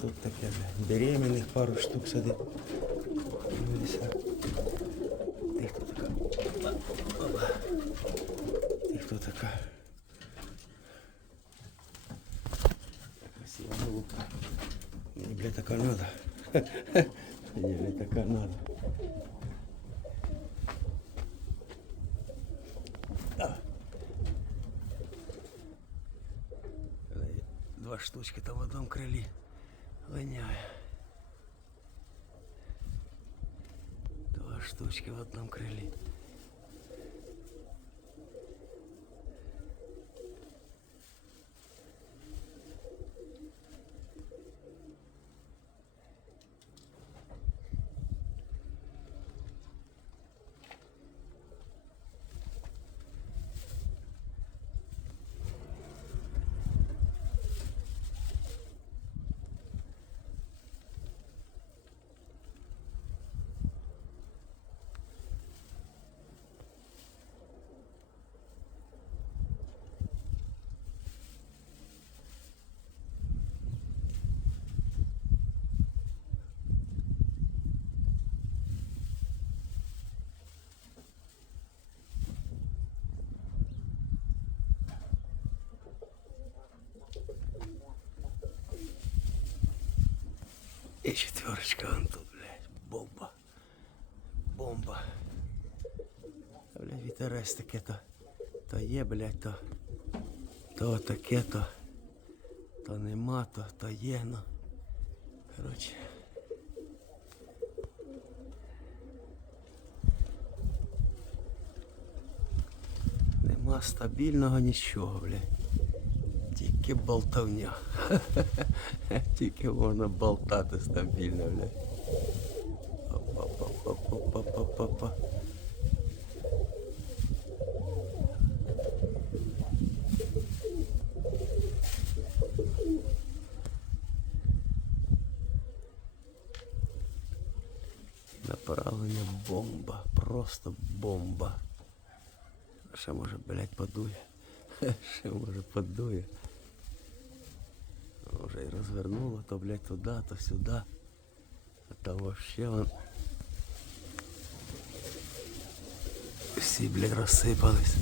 Тут таке бля, беременних пару штук сидить. Дивися. Ти хто така? Опа. Ти хто така? Красива голубка. Мені, бля, така надо. Мені, бля, така надо. А. Два штучки там в одному крилі Линяє. Два штучки в одном крилі. І четверочка вон тут, блядь, бомба. Бомба. Блядь, вітерець таке то. То є, блядь, то. То таке то. То нема, то, то є, ну. Коротше. Нема стабільного нічого, блядь. Тільки болтовня. Тільки можна болтати стабільно, блядь. Опа-па-па-па-па-па-па. Направлення бомба, просто бомба. Ще може, блядь, подує. Ще може подує. Вже і розвернуло, то, блядь, туди, то сюди. А там вообще вон. Всі, блядь, розсипались.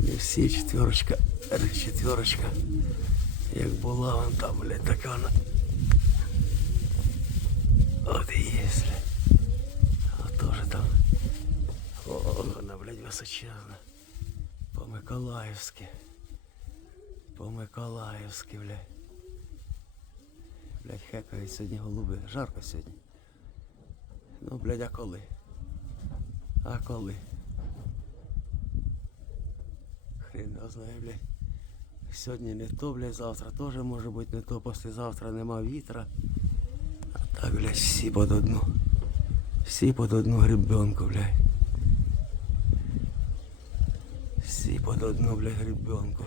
Не всі четверочка, е, четверочка. Як була вон там, блядь, така вона. От і є, блядь. А теж там. О, вона, блядь, височезна. По-миколаївськи. По-миколаївськи, блядь. Блядь, хекають сьогодні голуби. Жарко сьогодні. Ну, блядь, а коли? А коли? Хрен його знає, блядь. Сьогодні не то, блядь, завтра теж може бути не то, післязавтра нема вітра. А так, блядь, всі під одну. Всі під одну гребенку, блядь. Всі під одну, блядь, гребенку.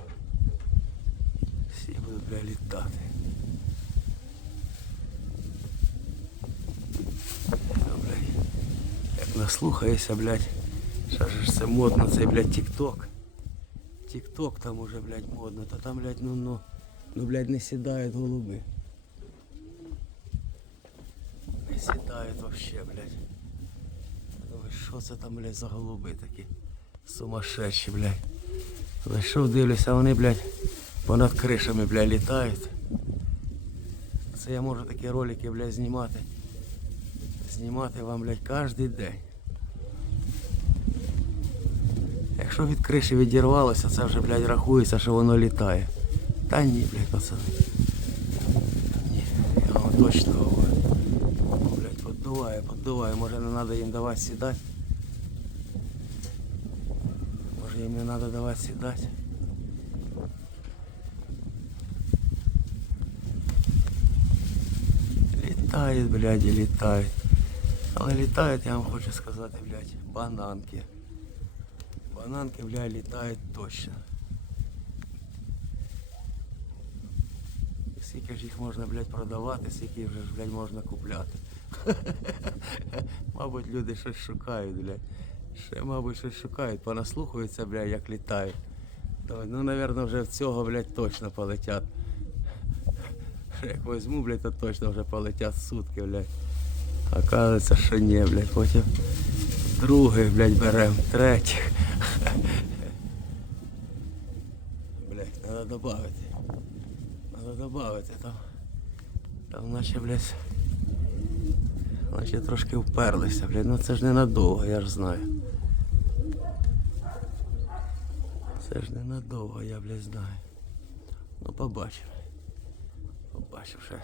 Всі будуть, блядь, літати. Ну, блядь, як наслухаєшся, блядь, що ж це модно, цей, блядь, тік-ток. Тік-ток там уже, блядь, модно, то там, блядь, ну, ну, ну, блядь, не сідають голуби. Не сідають вообще, блядь. Думаю, що це там, блядь, за голуби такі? Сумасшедші, блядь. Зайшов, дивлюся, вони, блядь, понад кришами, блядь, літають. Це я можу такі ролики, блядь, знімати. Знімати вам, блядь, кожен день. Якщо від криші відірвалося, це вже, блядь, рахується, що воно літає. Та ні, блядь, пацани. Ні, я вам точно говорю. О, блядь, поддуває, поддуває. Може не треба їм давати сідати. Може їм не треба давати сідати. Літають, блядь, і літають. Але літають, я вам хочу сказати, блядь, бананки. Бананки, блядь, літають точно. Скільки ж їх можна, блядь, продавати, скільки вже блядь, можна купляти. Мабуть, люди щось шукають, блядь. Ще, мабуть, щось шукають, понаслухаються, блядь, як літають. Давай, Ну, напевно, вже в цього, блядь, точно полетять. Як возьму, блядь, то точно вже полетять сутки, блядь. Оказується, що ні, блядь. Потім другий, блядь, берем, третій. Блядь, треба добавити. Треба добавити там. Там наче, блядь. Наче трошки вперлися, блядь. Ну це ж ненадовго, я ж знаю. Це ж ненадовго, я, блядь, знаю. Ну побачимо. Побачив, що,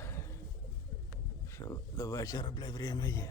що до вечора, блядь, время є.